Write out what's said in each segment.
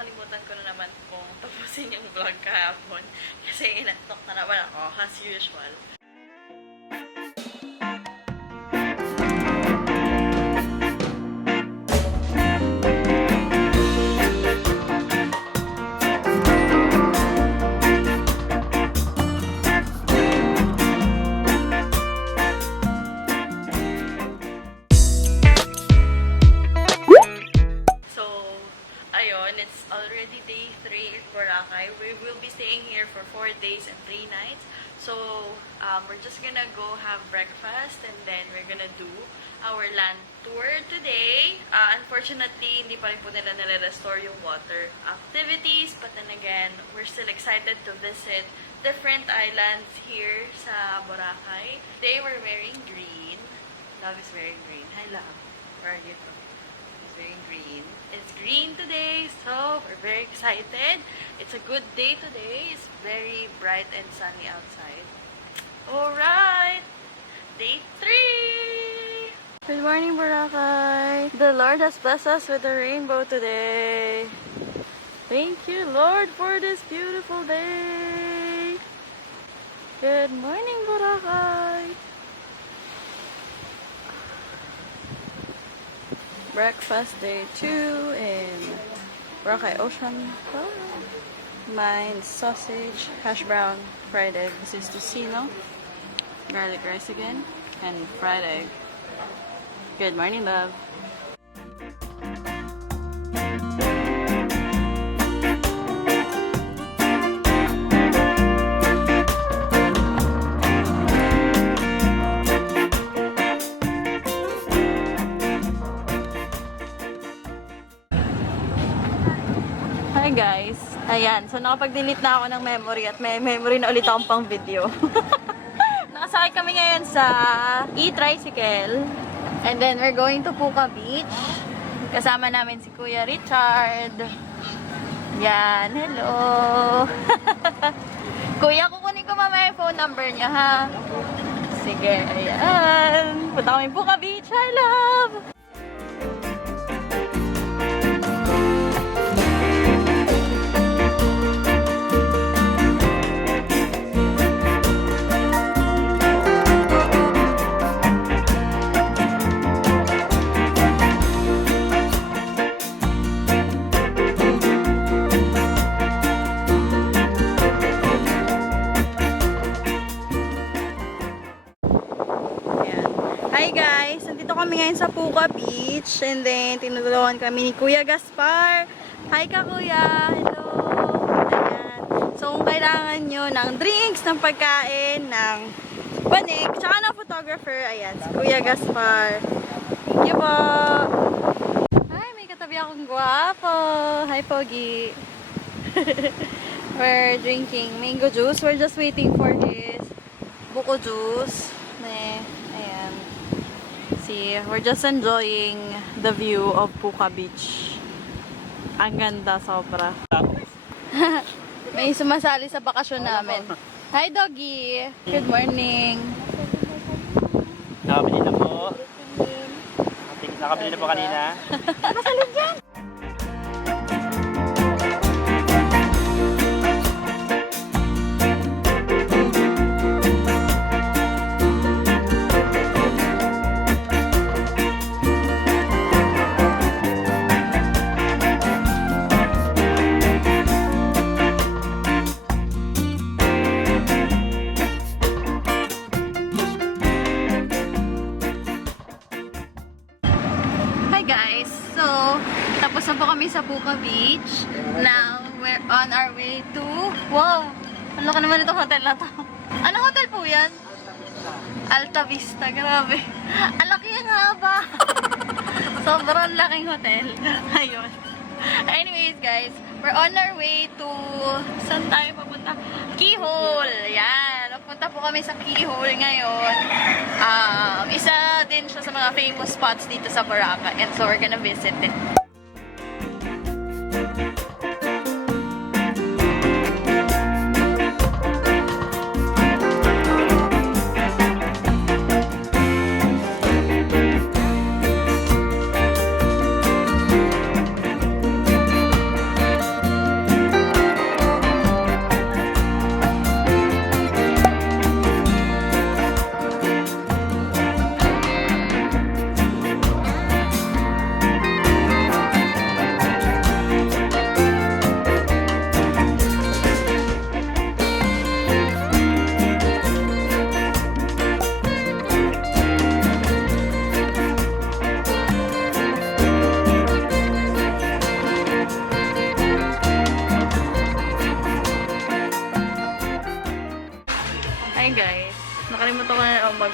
nakalimutan ko na naman kung tapusin yung vlog kahapon. Kasi inantok na naman ako, as usual. It's already day 3 in Boracay. We will be staying here for 4 days and 3 nights. So, we're just gonna go have breakfast and then we're gonna do our land tour today. Unfortunately, hindi pa rin po nila nare-restore yung water activities. But then again, we're still excited to visit different islands here sa Boracay. Today, we're wearing green. Love is wearing green. Hi, love. Where are you from? Wearing green. It's green today, so we're very excited. It's a good day today. It's very bright and sunny outside. Alright! Day 3! Good morning, Boracay! The Lord has blessed us with a rainbow today. Thank you, Lord, for this beautiful day. Good morning, Boracay! Breakfast day 2 in Boracay Ocean Club. Mine's sausage, hash brown, fried egg. This is tocino, garlic rice again, and fried egg. Good morning, love. Hi guys, ayan, so nakapag-delete na ako ng memory at may memory na ulit akong pang video. Nakasakay kami ngayon sa e-tricycle and then we're going to Puka Beach. Kasama namin si Kuya Richard. Yan, hello. Kuya, kukunin ko mamaya yung phone number niya, ha? Sige, ayan. Punta kami Puka Beach, I love! Hi guys! Nandito kami ngayon sa Puka Beach and then tinutulungan kami ni Kuya Gaspar. Hi ka, Kuya! Hello! Ayan. So kung kailangan nyo ng drinks, ng pagkain, ng banig, tsaka ng photographer, ayan, si Kuya Gaspar. Thank you po! Hi! May katabi akong guwapo! Hi, Pogi! We're drinking mango juice. We're just waiting for his buko juice. Ayan. See, we're just enjoying the view of Puka Beach. Ang ganda, sobra. May sumasali sa bakasyon namin. Hi, doggy! Good morning! Nakabili na po. Nakabili na po kanina. Masalog yan! Tapos na po kami sa Puka Beach. Now, we're on our way to... Wow! Ang laki naman itong hotel na to. Anong hotel po yan? Alta Vista. Grabe. Ang laki ang haba. Sobrang laking hotel. Ayun. Anyways, guys, we're on our way to... Saan tayo papunta? Keyhole. Yan. Papunta po kami sa Keyhole ngayon. Isa din siya sa mga famous spots dito sa Boracay. And so, we're gonna visit it.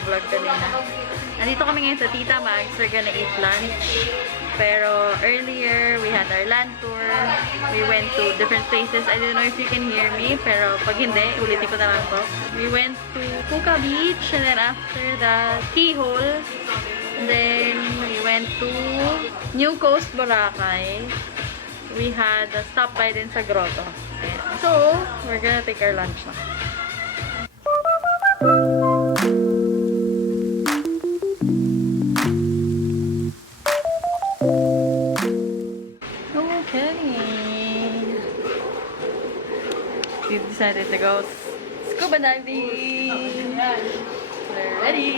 nag-vlog kanina. Nandito kami ngayon sa Tita Mags. We're gonna eat lunch. Pero earlier, we had our land tour. We went to different places. I don't know if you can hear me, pero pag hindi, ulitin ko na lang po. We went to Puka Beach, and then after that, Keyhole. And then we went to Newcoast, Boracay. We had a stop by din sa Grotto. Ayan. So, we're gonna take our lunch na. We've decided to go scuba diving. We're ready.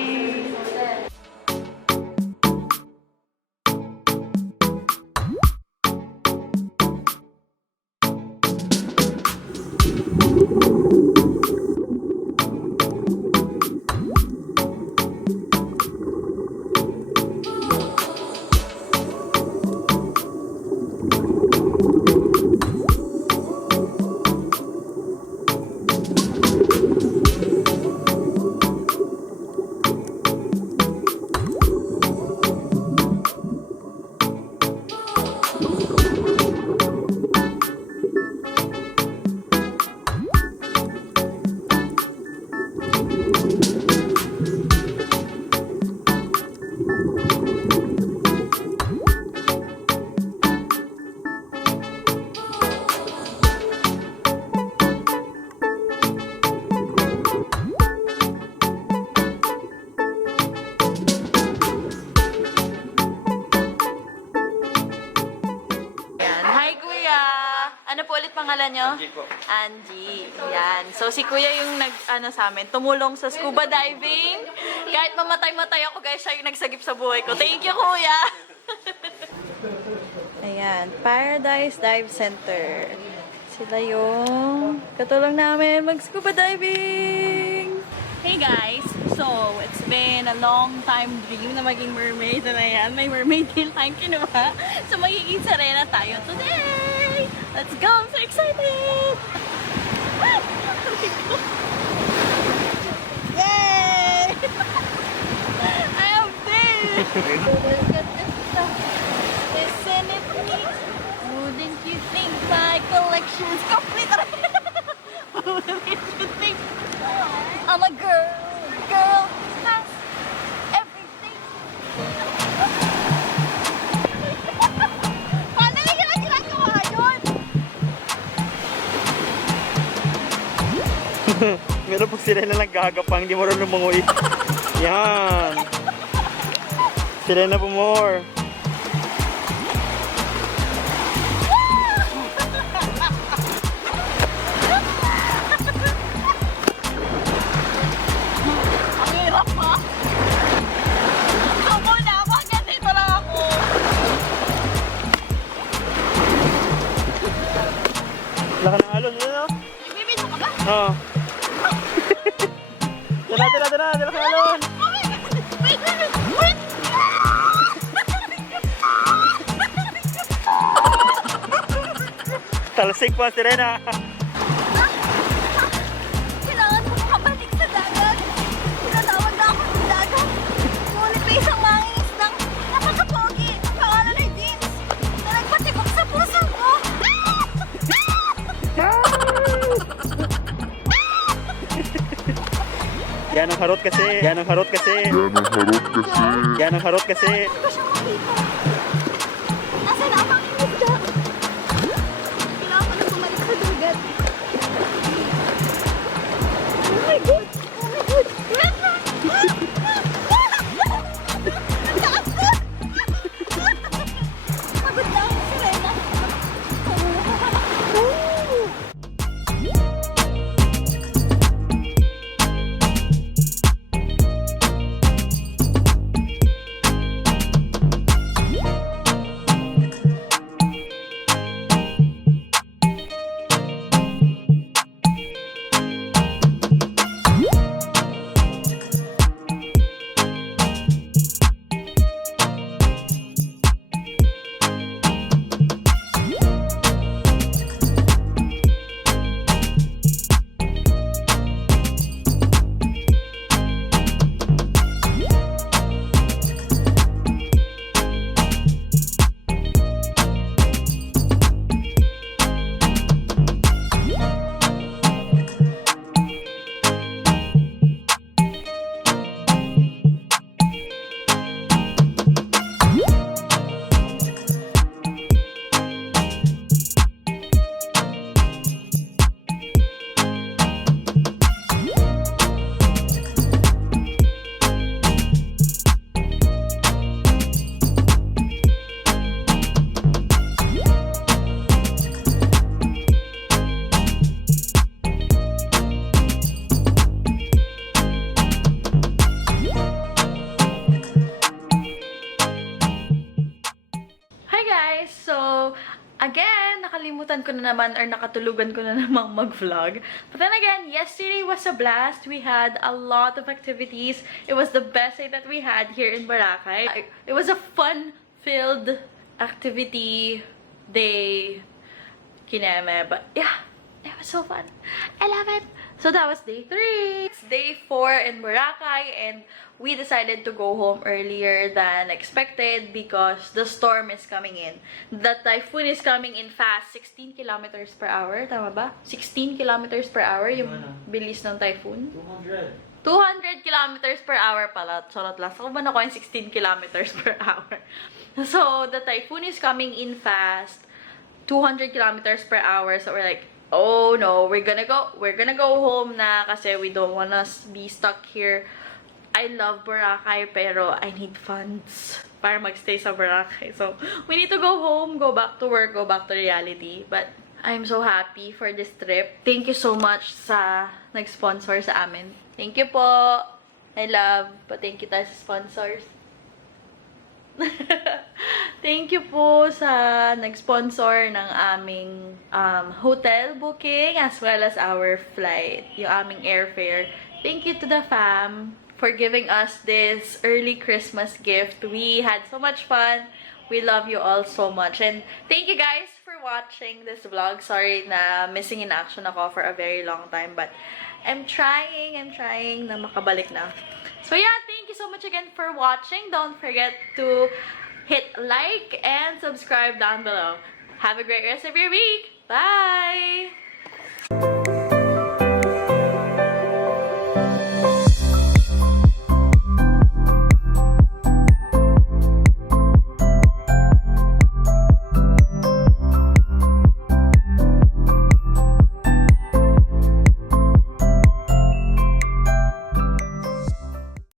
Ano po ulit pangalan nyo? Angie po. Angie. Yan. So, si Kuya yung sa amin, tumulong sa scuba diving. Kahit mamatay-matay ako, guys, siya yung nagsagip sa buhay ko. Thank you, Kuya! Ayan. Paradise Dive Center. Sila yung katulong namin mag-scuba diving! Hey, guys! So, it's been a long time dream na maging mermaid. And ayan, may mermaid tail tayong kinuha. So, magiging sirena tayo today! Let's go! I'm so excited! Yay! I have this! Look at this stuff. Isn't it neat? Wouldn't you think my collection's complete? Wouldn't you think I'm a girl? Girl has everything. Paano yung ginagawa yun? Meron po sila na naggagapang, hindi mo rin lumangoy. Yan. Sila na po more. Ang hirap pa. Ako na, bakit dito lang ako? Laka ng alon, yun o? Nagbibidyo ka ba? Oo. Tara, laka ng alon. Wait! Wait! Talsik po ang sirena. Kailangan mo makabalik sa dagat. Tinatawag na ako sa dagat. Ngunit may isang mangingisdang napakapogi. Ang pangalan ay VIDS. Na nagpatibok sa puso ko. Yan ang harot kasi. Yan ang harot kasi. Yan ang harot kasi. Hindi ko siya makita. Nasa na ang mangingisda? Kailangan ko na bumalik sa dagat. Oh my God! Oh my God! Ang taas ko! Pagod na ako, sirena. guys! So, again, nakalimutan ko na naman or nakatulugan ko na namang mag-vlog. But then again, yesterday was a blast. We had a lot of activities. It was the best day that we had here in Boracay. It was a fun-filled activity day. Kineme. But yeah, it was so fun. I love it. So that was day 3. It's day 4 in Boracay and we decided to go home earlier than expected because the storm is coming in. The typhoon is coming in fast, 16 kilometers per hour. Tama ba? 16 kilometers per hour yung bilis ng typhoon? 200 kilometers per hour pala. Charot lang. Saan ba nakuha yung 16 kilometers per hour? So, the typhoon is coming in fast, 200 kilometers per hour. So, we're like, oh no, we're gonna go home na kasi we don't wanna be stuck here. I love Boracay pero I need funds para magstay sa Boracay. So, we need to go home, go back to work, go back to reality. But I'm so happy for this trip. Thank you so much sa nag-sponsor sa amin. Thank you po. I love. Thank you tayo sa sponsors. Thank you po sa nag-sponsor ng aming hotel booking as well as our flight, yung aming airfare. Thank you to the fam for giving us this early Christmas gift. We had so much fun. We love you all so much. And thank you guys for watching this vlog. Sorry na missing in action ako for a very long time, but I'm trying na makabalik na. So yeah, thank you so much again for watching. Don't forget to hit like and subscribe down below. Have a great rest of your week. Bye!